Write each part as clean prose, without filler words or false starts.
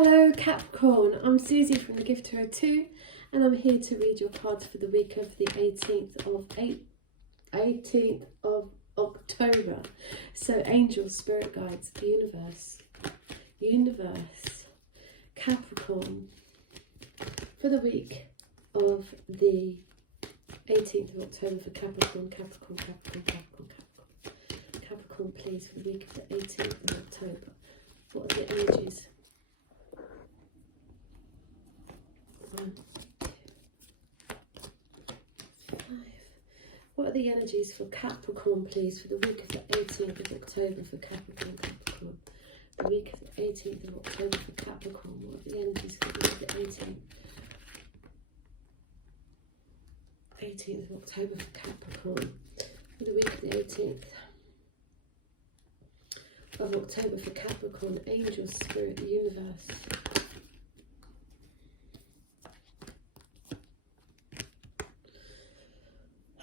Hello Capricorn, I'm Suzy from the Gift Tarot 2 and I'm here to read your cards for the week of the 18th of October. So angels, spirit guides, universe, Capricorn for the week of the 18th of October for Capricorn, Capricorn please, for the week of the 18th of October. What are the energies? 1, 2, 5. What are the energies for Capricorn, please, for the week of the 18th of October for Capricorn? The week of the 18th of October for Capricorn. What are the energies for the week of the 18th of October for Capricorn? For the week of the 18th of October for Capricorn. Angels, spirit, universe.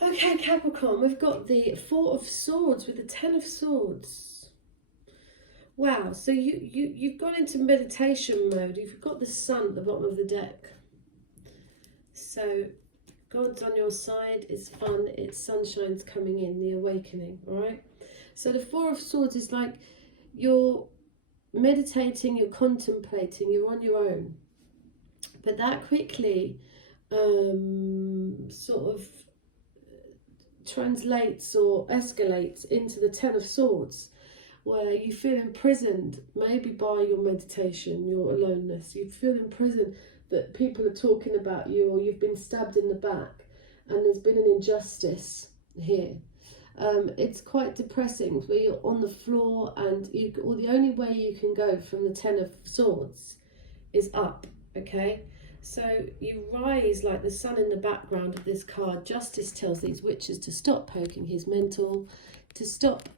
Okay, Capricorn, we've got the Four of Swords with the Ten of Swords. Wow, so you've gone into meditation mode. You've got the sun at the bottom of the deck. So God's on your side, it's fun, it's sunshine's coming in, the awakening, all right? So the Four of Swords is like you're meditating, you're contemplating, you're on your own. But that quickly sort of translates or escalates into the Ten of Swords, where you feel imprisoned, maybe by your meditation, your aloneness. You feel imprisoned that people are talking about you, or you've been stabbed in the back and there's been an injustice here. It's quite depressing, where you're on the floor and the only way you can go from the Ten of Swords is up, okay? So you rise like the sun in the background of this card. Justice tells these witches to stop poking his mental, to stop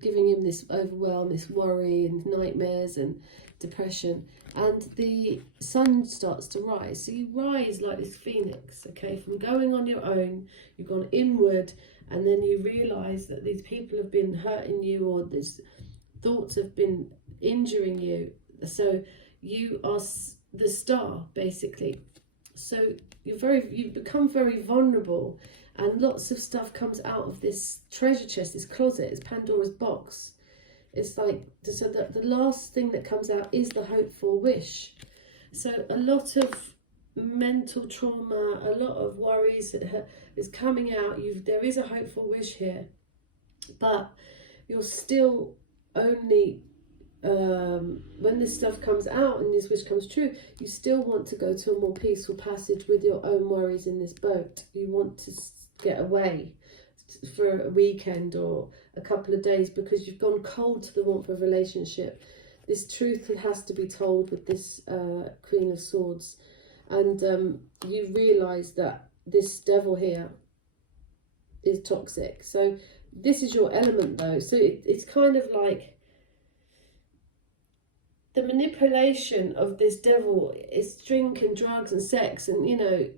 giving him this overwhelm, this worry and nightmares and depression. And the sun starts to rise. So you rise like this phoenix, okay? From going on your own, you've gone inward, and then you realise that these people have been hurting you, or these thoughts have been injuring you. So you are the star, basically. So you become very vulnerable, and lots of stuff comes out of this treasure chest, this closet, it's Pandora's box. It's like, so that the last thing that comes out is the hoped for wish. So a lot of mental trauma, a lot of worries is coming out. There is a hopeful wish here, but you're still only when this stuff comes out and this wish comes true, you still want to go to a more peaceful passage with your own worries in this boat. You want to get away for a weekend or a couple of days because you've gone cold to the warmth of a relationship. This truth has to be told with this Queen of Swords, and you realise that this devil here is toxic. So this is your element, though. So it's kind of like the manipulation of this devil is drink and drugs and sex, and you know,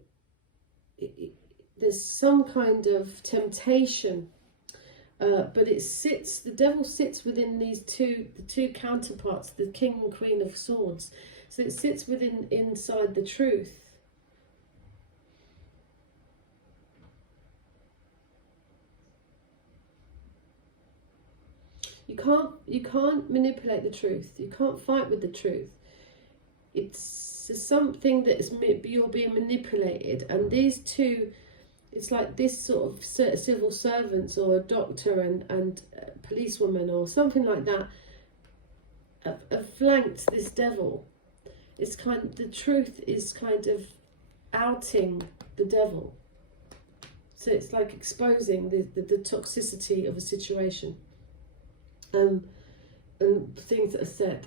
there's some kind of temptation, but the devil sits within the two counterparts, the King and Queen of Swords. So it sits inside the truth. You can't manipulate the truth. You can't fight with the truth. It's something that you're being manipulated, and these two, it's like this sort of civil servants or a doctor and a policewoman or something like that have flanked this devil. It's the truth is kind of outing the devil. So it's like exposing the toxicity of a situation. And things that are said,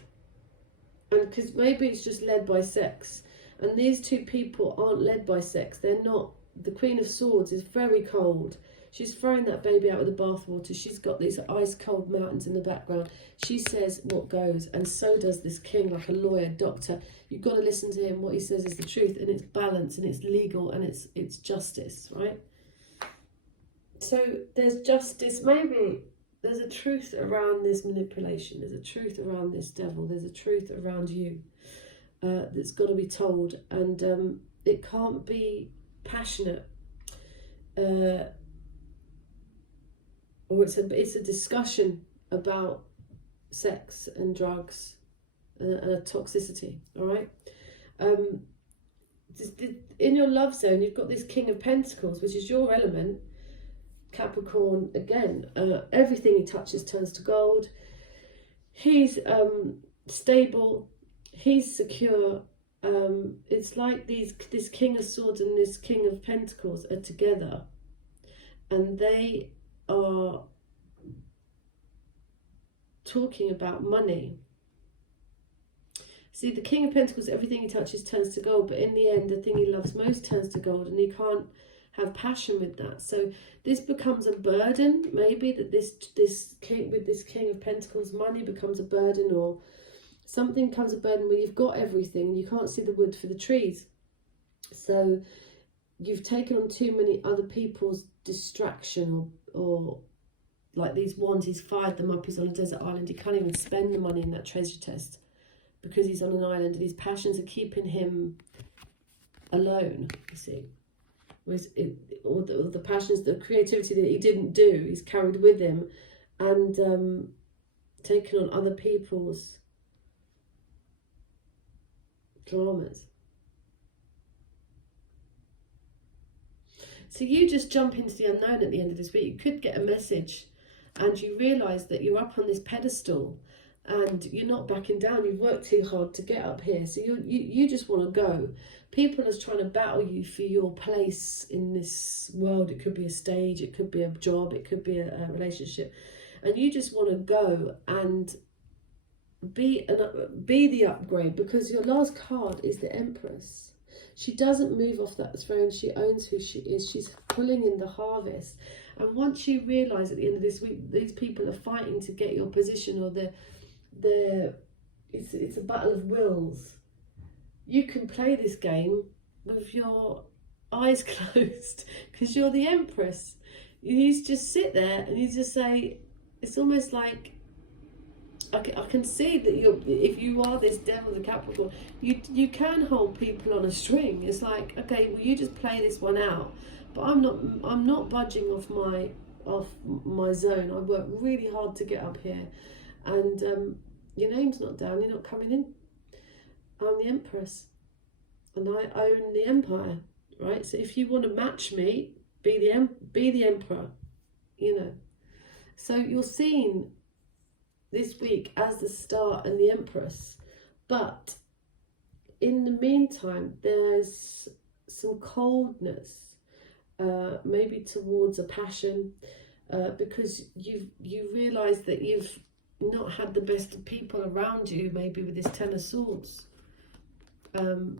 and because maybe it's just led by sex, and these two people aren't led by sex. They're not. The Queen of Swords is very cold. She's throwing that baby out with the bathwater. She's got these ice cold mountains in the background. She says what goes, and so does this king, like a lawyer, doctor. You've got to listen to him. What he says is the truth, and it's balance, and it's legal, and it's justice, right? So there's justice. Maybe there's a truth around this manipulation. There's a truth around this devil. There's a truth around you that's got to be told. And it can't be passionate. Or it's a discussion about sex and drugs and a toxicity, all right? In your love zone, you've got this King of Pentacles, which is your element, Capricorn. Again, everything he touches turns to gold. He's stable, he's secure. It's like this King of Swords and this King of Pentacles are together, and they are talking about money. See, the King of Pentacles, everything he touches turns to gold, but in the end, the thing he loves most turns to gold, and he can't have passion with that. So this becomes a burden, maybe, that this king, with this King of Pentacles, money becomes a burden, or something becomes a burden where you've got everything, you can't see the wood for the trees. So you've taken on too many other people's distraction, or like these wands, he's fired them up, he's on a desert island, he can't even spend the money in that treasure chest because he's on an island, and his passions are keeping him alone, you see. Or the passions, the creativity that he didn't do, he's carried with him, and taken on other people's dramas. So you just jump into the unknown at the end of this week. You could get a message and you realise that you're up on this pedestal and you're not backing down. You've worked too hard to get up here. So you just want to go. People are trying to battle you for your place in this world. It could be a stage, it could be a job, it could be a relationship. And you just want to go and be the upgrade, because your last card is the Empress. She doesn't move off that throne. She owns who she is. She's pulling in the harvest. And once you realise at the end of this week, these people are fighting to get your position, or it's a battle of wills. You can play this game with your eyes closed because you're the Empress. You just sit there and you just say, it's almost like, I can see that if you are this devil, the Capricorn, you can hold people on a string. It's like, okay, well, you just play this one out, but I'm not budging off my zone. I work really hard to get up here, and your name's not down. You're not coming in. I'm the Empress, and I own the empire, right? So if you want to match me, be the Emperor, you know. So you're seen this week as the Star and the Empress, but in the meantime there's some coldness, maybe towards a passion, because you realise that you've not had the best of people around you, maybe with this Ten of Swords. And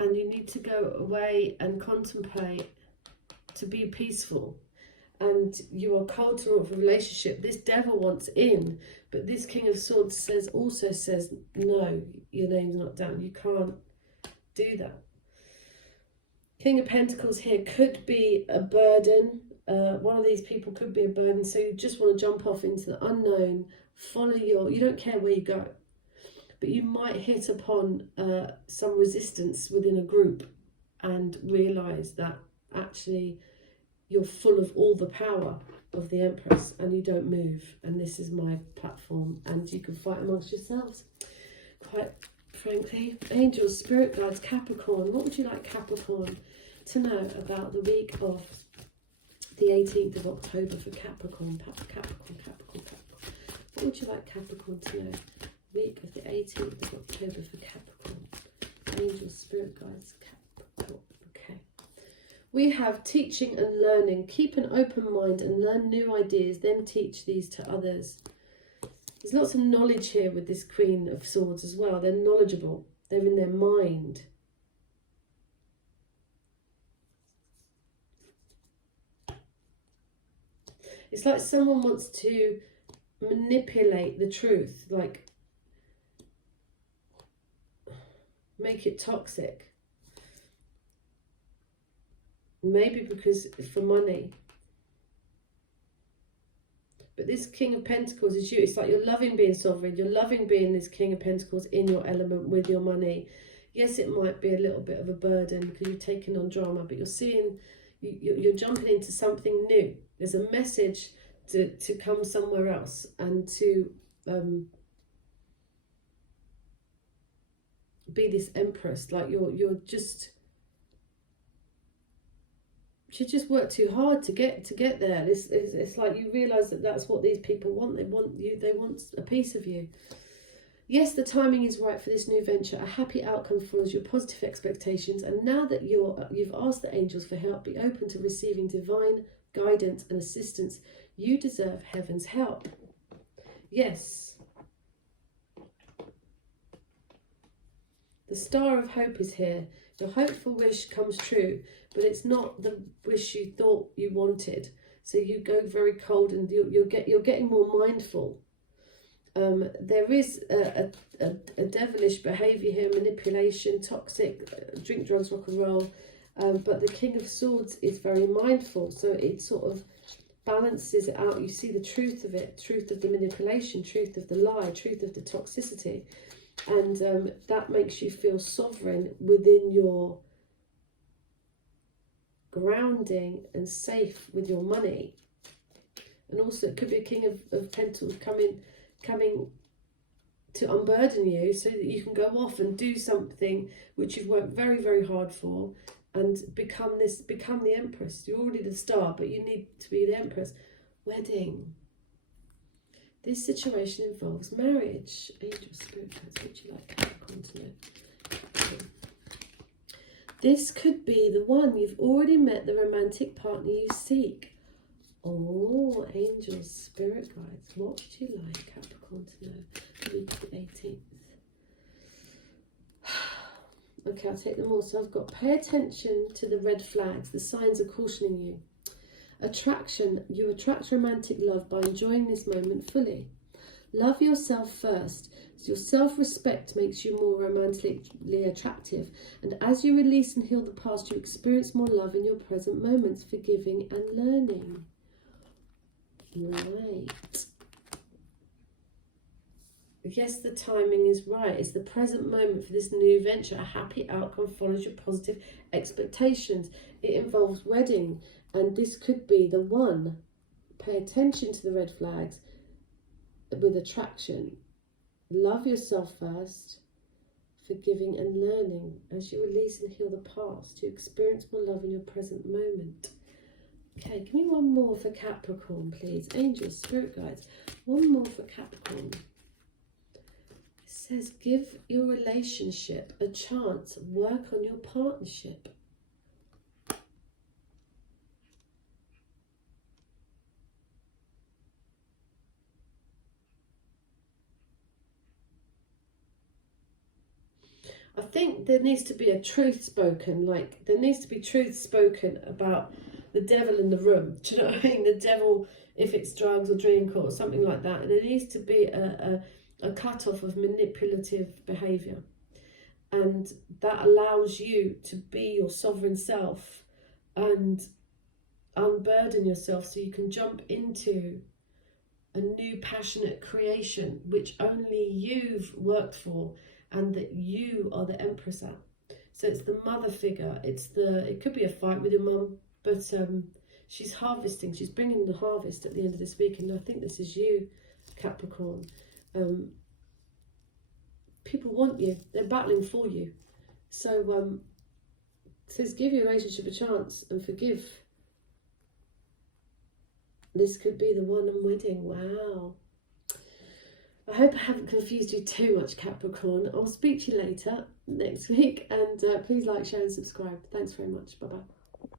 you need to go away and contemplate to be peaceful. And you are cold to a relationship. This devil wants in, but this King of Swords also says, no, your name's not down. You can't do that. King of Pentacles here could be a burden. One of these people could be a burden. So you just want to jump off into the unknown, follow you don't care where you go. But you might hit upon some resistance within a group and realise that actually you're full of all the power of the Empress and you don't move, and this is my platform, and you can fight amongst yourselves. Quite frankly, angels, spirit guides, Capricorn, what would you like Capricorn to know about the week of the 18th of October for Capricorn? Capricorn. What would you like Capricorn to know? Week of the 18th of October for Capricorn. Angels, spirit guides, Capricorn. Okay. We have teaching and learning. Keep an open mind and learn new ideas, then teach these to others. There's lots of knowledge here with this Queen of Swords as well. They're knowledgeable. They're in their mind. It's like someone wants to manipulate the truth, like make it toxic. maybe because for money. But this King of Pentacles is you. It's like you're loving being sovereign. You're loving being this King of Pentacles in your element with your money. Yes, it might be a little bit of a burden because you're taking on drama, but you're seeing, you're jumping into something new. There's a message to come somewhere else and to be this empress. Like you just work too hard to get there. It's like you realise that that's what these people want. They want you. They want a piece of you. Yes, the timing is right for this new venture. A happy outcome follows your positive expectations. And now that you've asked the angels for help, be open to receiving divine guidance and assistance. You deserve heaven's help. Yes. The Star of Hope is here. Your hopeful wish comes true, but it's not the wish you thought you wanted. So you go very cold, and you're getting more mindful. There is a devilish behaviour here, manipulation, toxic, drink, drugs, rock and roll. But the King of Swords is very mindful, so it sort of balances it out. You see the truth of it, truth of the manipulation, truth of the lie, truth of the toxicity. And that makes you feel sovereign within your grounding and safe with your money. And also it could be a King of Pentacles coming to unburden you so that you can go off and do something which you've worked very, very hard for and become the Empress. You're already the Star, but you need to be the Empress. Wedding. This situation involves marriage. Angel, Spirit, what would you like Capricorn to know? Okay. This could be the one. You've already met the romantic partner you seek. Oh, angels, spirit guides. What would you like Capricorn to know? The week of the 18th. Okay, I'll take them all. So I've got pay attention to the red flags. The signs are cautioning you. Attraction. You attract romantic love by enjoying this moment fully. Love yourself first. So your self-respect makes you more romantically attractive. And as you release and heal the past, you experience more love in your present moments, forgiving and learning. Right. Yes, the timing is right. It's the present moment for this new venture. A happy outcome follows your positive expectations. It involves wedding, and this could be the one. Pay attention to the red flags with attraction. Love yourself first, forgiving and learning. As you release and heal the past, you experience more love in your present moment. Okay, give me one more for Capricorn, please. Angels, spirit guides. One more for Capricorn. It says, give your relationship a chance. Work on your partnership. I think there needs to be a truth spoken, like there needs to be truth spoken about the devil in the room. Do you know what I mean? The devil, if it's drugs or drink or something like that, there needs to be a cut-off of manipulative behaviour. And that allows you to be your sovereign self and unburden yourself so you can jump into a new passionate creation which only you've worked for and that you are the Empress at. So it's the mother figure. It could be a fight with your mum, but she's harvesting. She's bringing the harvest at the end of this week, and I think this is you, Capricorn. People want you. They're battling for you. So it says give your relationship a chance and forgive. This could be the one I'm wedding. Wow. I hope I haven't confused you too much, Capricorn. I'll speak to you later next week, and please like, share and subscribe. Thanks very much. Bye-bye.